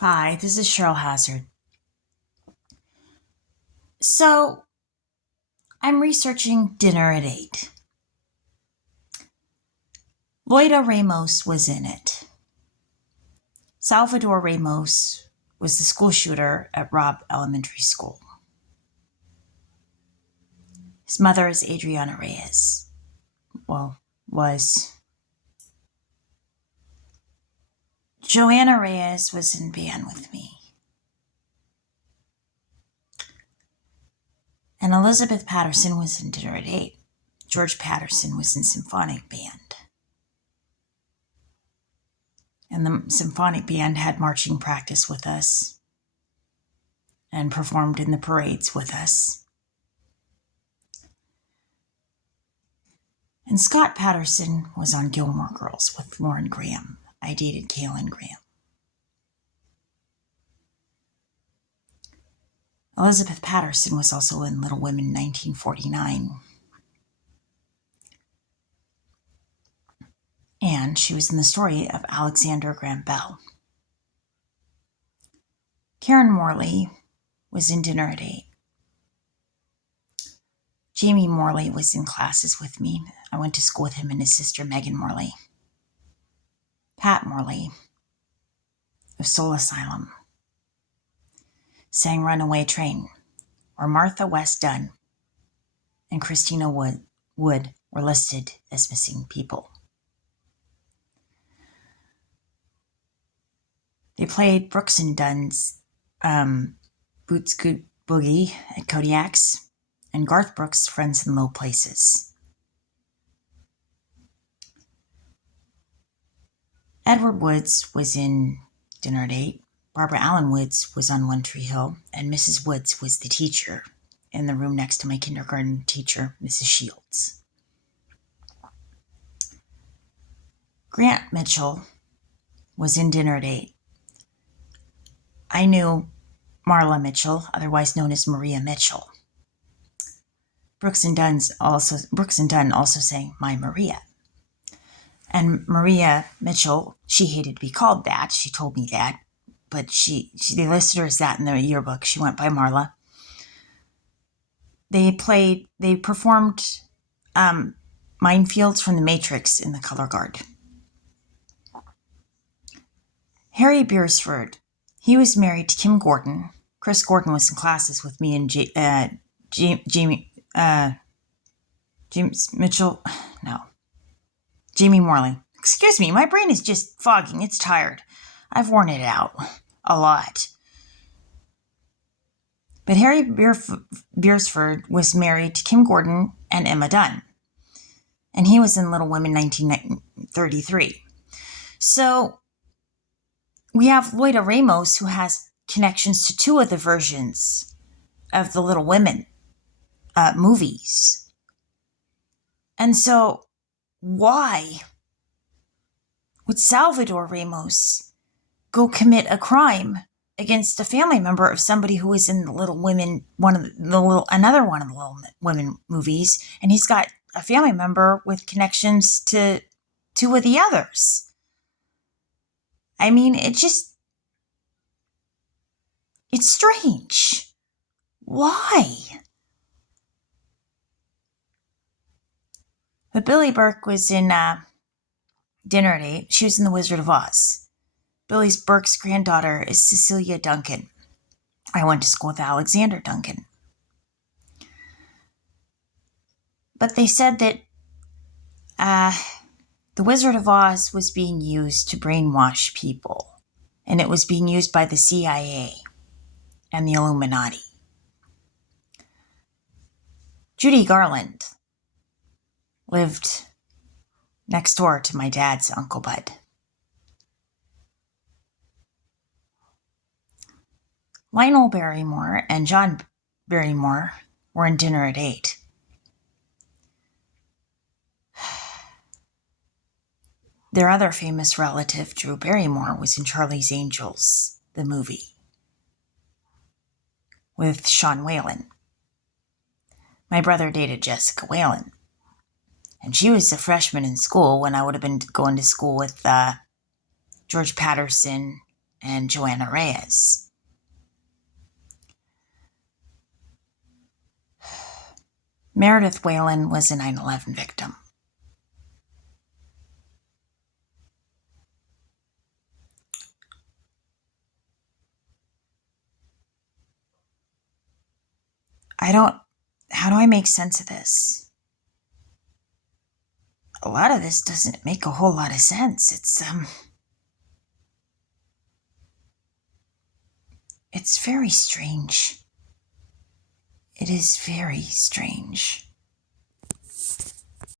Hi, this is Cheryl Hazzard. So, I'm researching Dinner at 8. Loida Ramos was in it. Salvador Ramos was the school shooter at Robb Elementary School. His mother is Adriana Reyes. Was. Joanna Reyes was in band with me. And Elizabeth Patterson was in Dinner at 8. George Patterson was in symphonic band. And the symphonic band had marching practice with us and performed in the parades with us. And Scott Patterson was on Gilmore Girls with Lauren Graham. I dated Kaylin Graham. Elizabeth Patterson was also in Little Women 1949. And she was in the story of Alexander Graham Bell. Karen Morley was in Dinner at 8. Jamie Morley was in classes with me. I went to school with him and his sister Megan Morley. Pat Morley of Soul Asylum sang Runaway Train, where Martha West Dunn and Christina Wood were listed as missing people. They played Brooks and Dunn's Boots Good Boogie at Kodiak's and Garth Brooks' Friends in Low Places. Edward Woods was in Dinner at 8. Barbara Allen Woods was on One Tree Hill, and Mrs. Woods was the teacher in the room next to my kindergarten teacher, Mrs. Shields. Grant Mitchell was in Dinner at 8. I knew Marla Mitchell, otherwise known as Maria Mitchell. Brooks and Dunn also sang My Maria. And Maria Mitchell, she hated to be called that. She told me that. But they listed her as that in their yearbook. She went by Marla. They performed Minefields from the Matrix in the Color Guard. Harry Beersford, he was married to Kim Gordon. Chris Gordon was in classes with me and Jamie Morley. Excuse me, my brain is just fogging. It's tired. I've worn it out a lot. But Harry Beersford was married to Kim Gordon and Emma Dunn. And he was in Little Women 1933. So we have Loida Ramos, who has connections to two of the versions of the Little Women movies. And so why would Salvador Ramos go commit a crime against a family member of somebody who was in the Little Women, another one of the Little Women movies, and he's got a family member with connections to two of the others? I mean, it's strange. Why? But Billy Burke was in Dinner at 8. She was in The Wizard of Oz. Billy Burke's granddaughter is Cecilia Duncan. I went to school with Alexander Duncan. But they said that The Wizard of Oz was being used to brainwash people. And it was being used by the CIA and the Illuminati. Judy Garland lived next door to my dad's Uncle Bud. Lionel Barrymore and John Barrymore were in Dinner at 8. Their other famous relative, Drew Barrymore, was in Charlie's Angels, the movie, with Sean Whalen. My brother dated Jessica Whalen, and she was a freshman in school when I would have been going to school with George Patterson and Joanna Reyes. Meredith Whalen was a 9/11 victim. How do I make sense of this? A lot of this doesn't make a whole lot of sense. It's very strange. It is very strange.